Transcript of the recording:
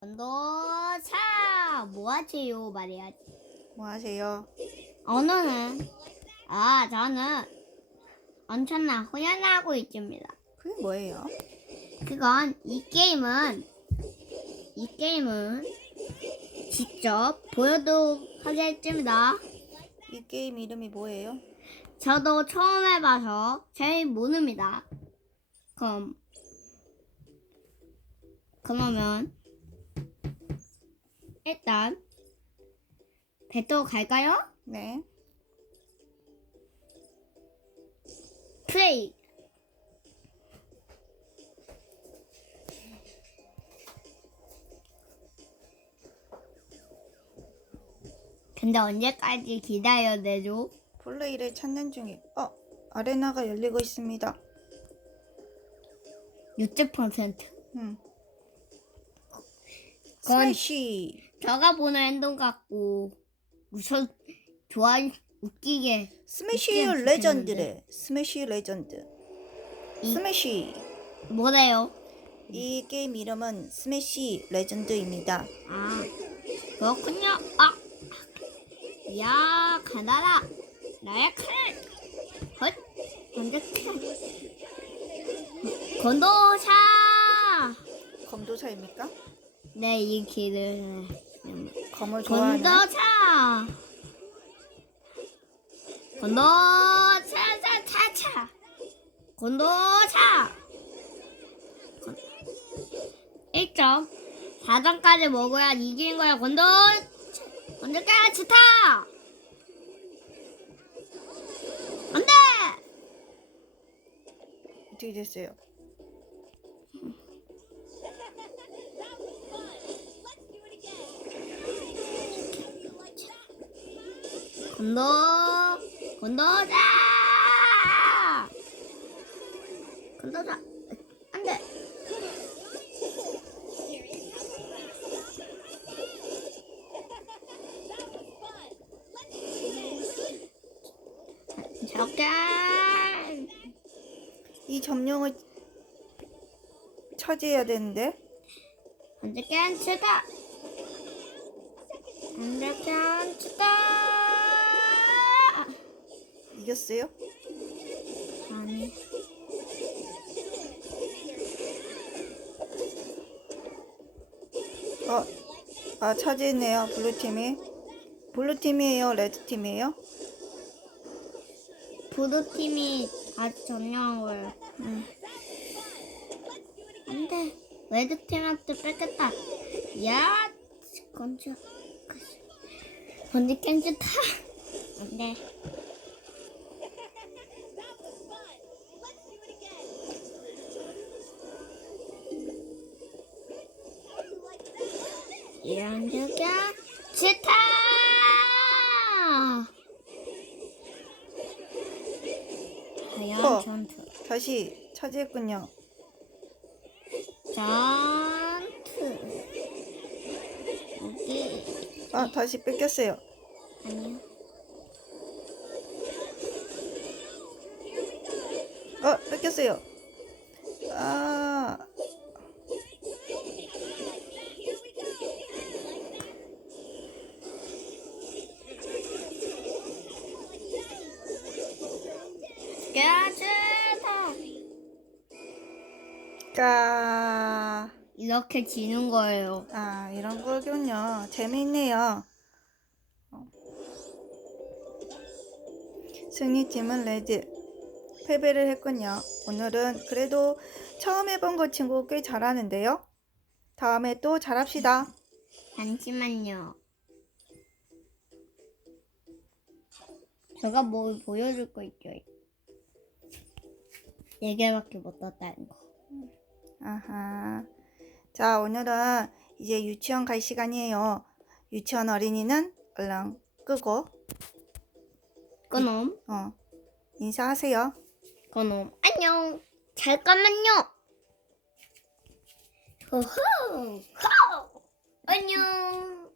건도차 뭐 하세요 말해야지. 뭐 하세요? 오늘은 아 저는 엄청난 훈련하고 있습니다. 그게 뭐예요? 그건 이 게임은 이 게임은 직접 보여도 하겠습니다. 이 게임 이름이 뭐예요? 저도 처음 해봐서 잘 모릅니다. 그럼 그러면 일단 배터 갈까요? 네. 플레이. 근데 언제까지 기다려야 되죠? 플레이를 찾는 중에 어 아레나가 열리고 있습니다. 60%. 음. 그건 스매시 제가 보는 행동 같고 우선 좋아 웃기게 스매시 게임 레전드래. 스매시 레전드. 이- 스매시 뭐래요? 이 게임 이름은 스매시 레전드입니다. 아 그렇군요. 아, 야 가나라 나의 칼. 헛 먼저 칼. 건도샤. 검도사입니까? 네, 이 길을 검을 좋아하는 건도차. 건도차 차 차. 건도차. 1점. 4점까지 먹어야 이기는 거야. 건도 건도까지 타. 안 돼. 어떻게 됐어요? 건도 건도자. 건도자. 안 돼. 저렇게 이 점령을 차지해야 되는데 어떻게 안 치다 어떻게 안 치다 이겼어요? 아니 어, 아 차지했네요 블루팀이 블루팀이에요 레드팀이에요? 부두팀이 아직 점령한 거예요 음. 안돼 레드팀한테 뺏겼다 야 건져 건지 깬지 타 안 돼 이런 적이야 과연 어. 전투. 다시 차지했군요. 전투. 여기 아 다시 뺏겼어요. 아니요. 어 뺏겼어요 까... 이렇게 지는 거예요. 아 이런 거군요. 재미있네요. 어. 승리팀은 레드 패배를 했군요. 오늘은 그래도 처음 해본 거 친구 꽤 잘하는데요. 다음에 또 잘합시다. 잠시만요. 제가 뭘 보여줄 거 있죠? 네 개밖에 못 떴다는 거 아하. 자, 오늘은 이제 유치원 갈 시간이에요. 유치원 어린이는 얼른 끄고, 그놈. 어, 인사하세요. 그놈. 안녕. 잠깐만요. 호호 호. 안녕